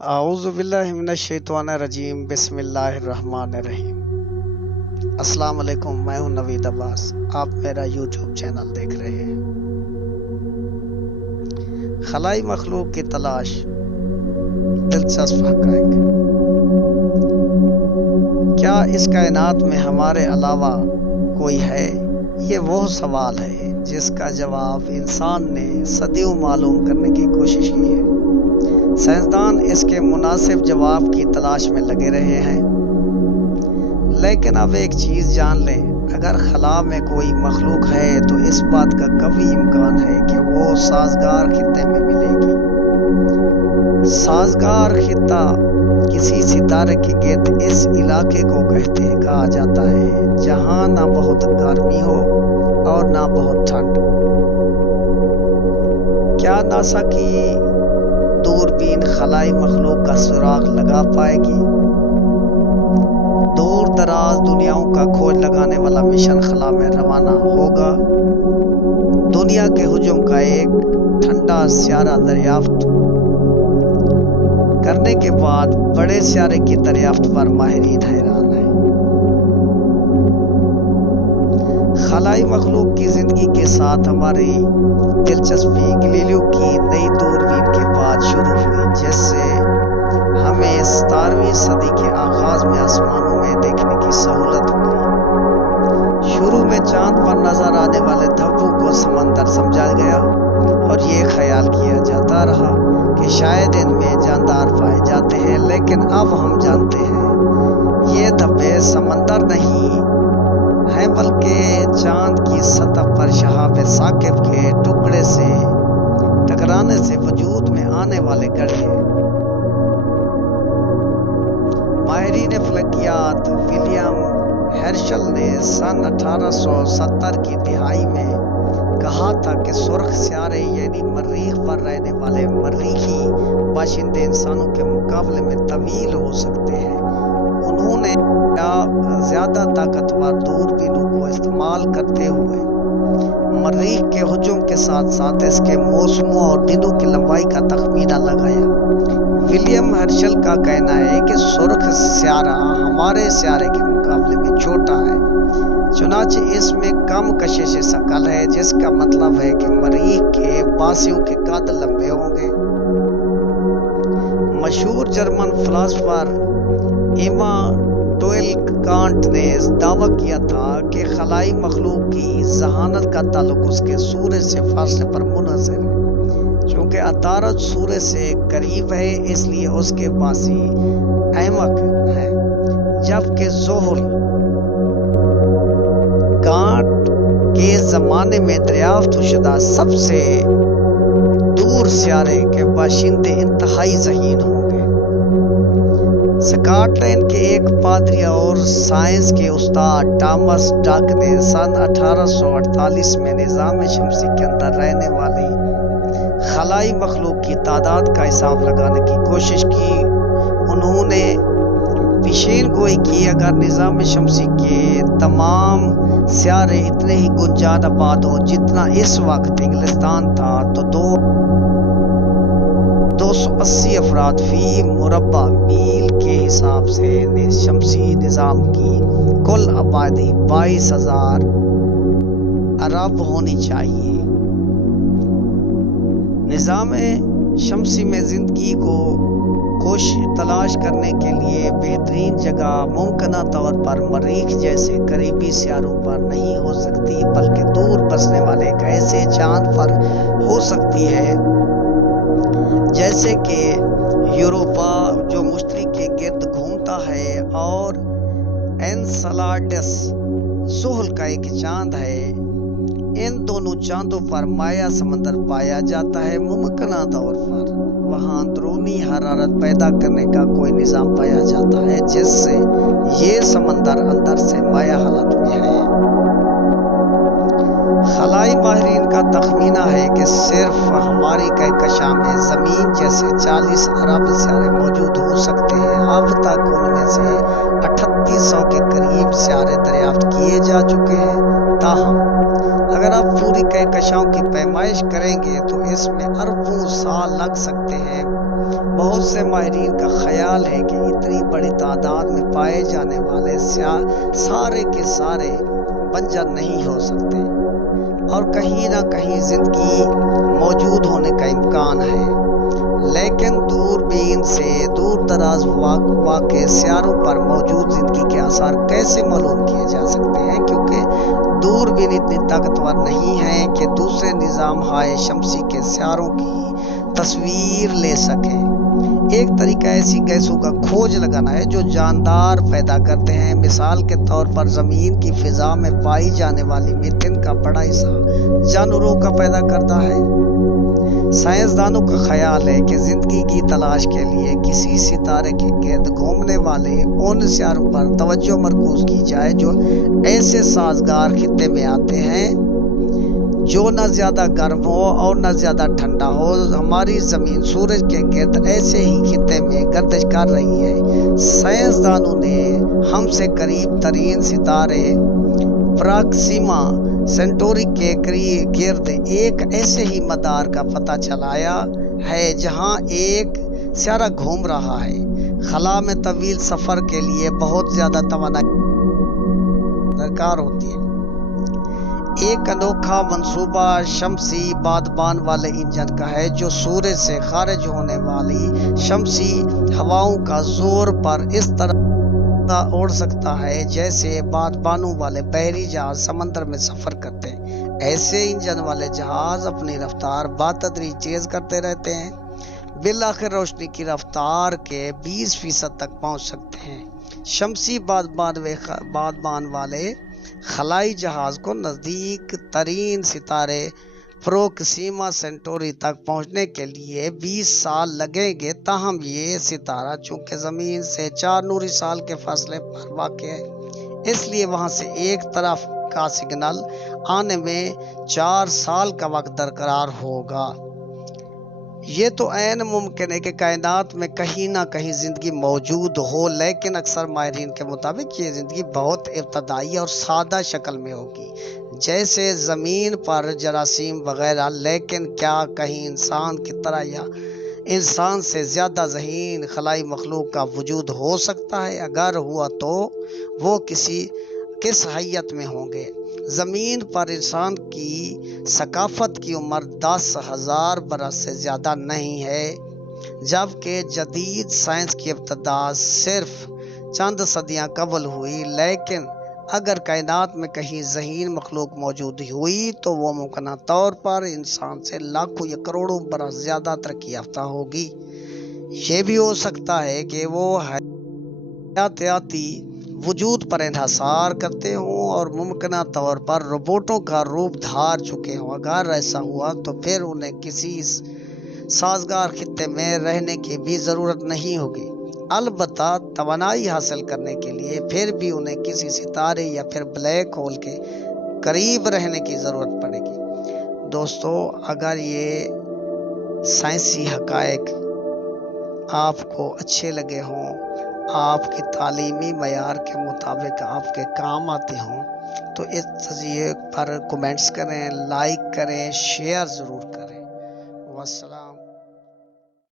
اعوذ باللہ من الشیطان الرجیم، بسم اللہ الرحمن الرحیم۔ السلام علیکم، میں ہوں نوید عباس، آپ میرا یوٹیوب چینل دیکھ رہے ہیں۔ خلائی مخلوق کی تلاش، دلچسپ حقائق۔ کیا اس کائنات میں ہمارے علاوہ کوئی ہے؟ یہ وہ سوال ہے جس کا جواب انسان نے صدیوں معلوم کرنے کی کوشش کی ہے۔ سائنسدان اس کے مناسب جواب کی تلاش میں لگے رہے ہیں، لیکن اب ایک چیز جان لیں، اگر خلا میں کوئی مخلوق ہے تو اس بات کا قوی امکان ہے کہ وہ سازگار خطے میں ملے گی۔ سازگار خطہ کسی ستارے کے گرد اس علاقے کو کہا جاتا ہے جہاں نہ بہت گرمی ہو اور نہ بہت ٹھنڈ۔ کیا ناسا کی دوربین خلائی مخلوق کا سراغ لگا پائے گی؟ دور دراز دنیاؤں کا کھوج لگانے والا مشن خلا میں روانہ ہوگا۔ دنیا کے ہجوم کا ایک ٹھنڈا سیارہ دریافت کرنے کے بعد بڑے سیارے کی دریافت پر ماہرین حیران ہیں۔ خلائی مخلوق کی زندگی کے ساتھ ہماری دلچسپی گلیلیو کی نئی دوربین کے بعد شروع ہوئی، جس سے ہمیں 17ویں صدی کے آغاز میں آسمانوں میں دیکھنے کی سہولت ملی۔ شروع میں چاند پر نظر آنے والے دھبوں کو سمندر سمجھا گیا اور یہ خیال کیا جاتا رہا کہ شاید ان میں جاندار پائے جاتے ہیں، لیکن اب ہم جانتے ہیں یہ دھبے سمندر نہیں ہیں بلکہ چاند کی سطح پر شہاب ثاقب کے ٹکڑے سے ٹکرانے سے وجود میں آنے والے گڑھے ہیں۔ ماہرین فلکیات ولیم ہرشل نے سن 1870 کی دہائی میں کہا تھا کہ سرخ سیارے یعنی مریخ پر رہنے والے مریخی باشندے انسانوں کے مقابلے میں طویل ہو سکتے ہیں۔ انہوں نے زیادہ طاقتور دوربینوں کو استعمال کرتے ہوئے مریخ کے ہجوم کے ساتھ ساتھ اس کے موسموں اور دنوں کی لمبائی کا تخمینہ لگایا۔ ولیم ہرشل کا کہنا ہے کہ سرخ سیارہ ہمارے سیارے کے مقابلے میں چھوٹا ہے، چنانچہ اس میں کم کشش ثقل ہے، جس کا مطلب ہے کہ مریخ کے باسیوں کے قد لمبے ہوں گے۔ مشہور جرمن فلاسفر ایمانوئل کانٹ نے دعویٰ کیا تھا کہ خلائی مخلوق کی ذہانت کا تعلق اس کے سورج سے فاصلے پر منحصر ہے۔ چونکہ عطارد سورج سے قریب ہے، اس لیے اس کے باسی احمق ہے، جبکہ زحل کانٹ کے زمانے میں دریافت شدہ سب سے دور سیارے کے باشندے انتہائی ذہین ہوں گے۔ سکاٹ لینڈ کے ایک پادری اور سائنس کے استاد ٹامس ڈاک نے سن 1848 میں نظام شمسی کے اندر رہنے والی خلائی مخلوق کی تعداد کا حساب لگانے کی کوشش کی۔ انہوں نے پیشین گوئی کی اگر نظام شمسی کے تمام سیارے اتنے ہی گنجان آباد ہوں جتنا اس وقت انگلستان تھا تو 280 افراد فی مربع میل کے حساب سے شمسی نظام کی کل آبادی 22,000 ارب ہونی چاہیے۔ نظام شمسی میں زندگی کو تلاش کرنے کے لیے بہترین جگہ ممکنہ طور پر مریخ جیسے قریبی سیاروں پر نہیں ہو سکتی، بلکہ دور بسنے والے ایک ایسے چاند پر ہو سکتی ہے جیسے کہ یوروپا جو مشتری کے گرد گھومتا ہے، اور انسیلاڈس زحل کا ایک چاند ہے۔ ان دونوں چاندوں پر مائع سمندر پایا جاتا ہے۔ ممکنہ طور پر وہاں اندرونی حرارت پیدا کرنے کا کوئی نظام پایا جاتا ہے جس سے یہ سمندر اندر سے مائع حالت میں ہے۔ خلائی ماہرین کا تخمینہ ہے کہ صرف ہماری کہکشاں میں زمین جیسے 40 ارب سیارے موجود ہو سکتے ہیں۔ اب تک ان میں سے 3800 کے قریب سیارے دریافت کیے جا چکے ہیں۔ تاہم اگر آپ پوری کہکشاؤں کی پیمائش کریں گے تو اس میں اربوں سال لگ سکتے ہیں۔ بہت سے ماہرین کا خیال ہے کہ اتنی بڑی تعداد میں پائے جانے والے سارے کے سارے بنجر نہیں ہو سکتے اور کہیں نہ کہیں زندگی موجود ہونے کا امکان ہے، لیکن دوربین سے دور دراز واقع سیاروں پر موجود زندگی کے آثار کیسے معلوم کیے جا سکتے ہیں؟ کیونکہ دوربین اتنی طاقتور نہیں ہے کہ دوسرے نظام ہائے شمسی کے سیاروں کی تصویر لے سکے۔ ایک طریقہ ایسی گیسوں کا کھوج لگانا ہے جو جاندار پیدا کرتے ہیں۔ مثال کے طور پر زمین کی فضا میں پائی جانے والی میتھین کا بڑا حصہ جانوروں کا پیدا کرتا ہے۔ سائنسدانوں کا خیال ہے کہ زندگی کی تلاش کے لیے کسی ستارے کے گرد گھومنے والے ان سیاروں پر توجہ مرکوز کی جائے جو ایسے سازگار خطے میں آتے ہیں جو نہ زیادہ گرم ہو اور نہ زیادہ ٹھنڈا ہو۔ ہماری زمین سورج کے گرد ایسے ہی خطے میں گردش کر رہی ہے۔ سائنسدانوں نے ہم سے قریب ترین ستارے پراکسیما سینٹوری کے گرد ایک ایسے ہی مدار کا پتہ چلایا ہے جہاں ایک سیارہ گھوم رہا ہے۔ خلا میں طویل سفر کے لیے بہت زیادہ توانائی درکار ہوتی ہے۔ ایک انوکھا منصوبہ شمسی بادبان والے انجن کا ہے جو سورج سے خارج ہونے والی شمسی ہواؤں کا زور پر اس طرح اڑ سکتا ہے جیسے بادبانوں والے بحری جہاز سمندر میں سفر کرتے ہیں۔ ایسے انجن والے جہاز اپنی رفتار بتدریج تیز کرتے رہتے ہیں، بالآخر روشنی کی رفتار کے 20% تک پہنچ سکتے ہیں۔ شمسی بادبان والے خلائی جہاز کو نزدیک ترین ستارے پروکسیما سینٹوری تک پہنچنے کے لیے 20 سال لگیں گے، تاہم یہ ستارہ چونکہ زمین سے 4 نوری سال کے فاصلے پر واقع ہے، اس لیے وہاں سے ایک طرف کا سگنل آنے میں 4 سال کا وقت درکار ہوگا۔ یہ تو عین ممکن ہے کہ کائنات میں کہیں نہ کہیں زندگی موجود ہو، لیکن اکثر ماہرین کے مطابق یہ زندگی بہت ابتدائی اور سادہ شکل میں ہوگی، جیسے زمین پر جراثیم وغیرہ۔ لیکن کیا کہیں انسان کی طرح یا انسان سے زیادہ ذہین خلائی مخلوق کا وجود ہو سکتا ہے؟ اگر ہوا تو وہ کس حیت میں ہوں گے؟ زمین پر انسان کی ثقافت کی عمر 10,000 برس سے زیادہ نہیں ہے، جبکہ جدید سائنس کی ابتدا صرف چند صدیاں قبل ہوئی۔ لیکن اگر کائنات میں کہیں ذہین مخلوق موجود ہوئی تو وہ ممکنہ طور پر انسان سے لاکھوں یا کروڑوں برس زیادہ ترقی یافتہ ہوگی۔ یہ بھی ہو سکتا ہے کہ وہ حیاتیاتی وجود پر انحصار کرتے ہوں اور ممکنہ طور پر روبوٹوں کا روپ دھار چکے ہوں۔ اگر ایسا ہوا تو پھر انہیں کسی سازگار خطے میں رہنے کی بھی ضرورت نہیں ہوگی، البتہ توانائی حاصل کرنے کے لیے پھر بھی انہیں کسی ستارے یا پھر بلیک ہول کے قریب رہنے کی ضرورت پڑے گی۔ دوستو، اگر یہ سائنسی حقائق آپ کو اچھے لگے ہوں، آپ کی تعلیمی معیار کے مطابق آپ کے کام آتے ہوں تو اس تجزیے پر کومنٹس کریں، لائک کریں، شیئر ضرور کریں۔ والسلام۔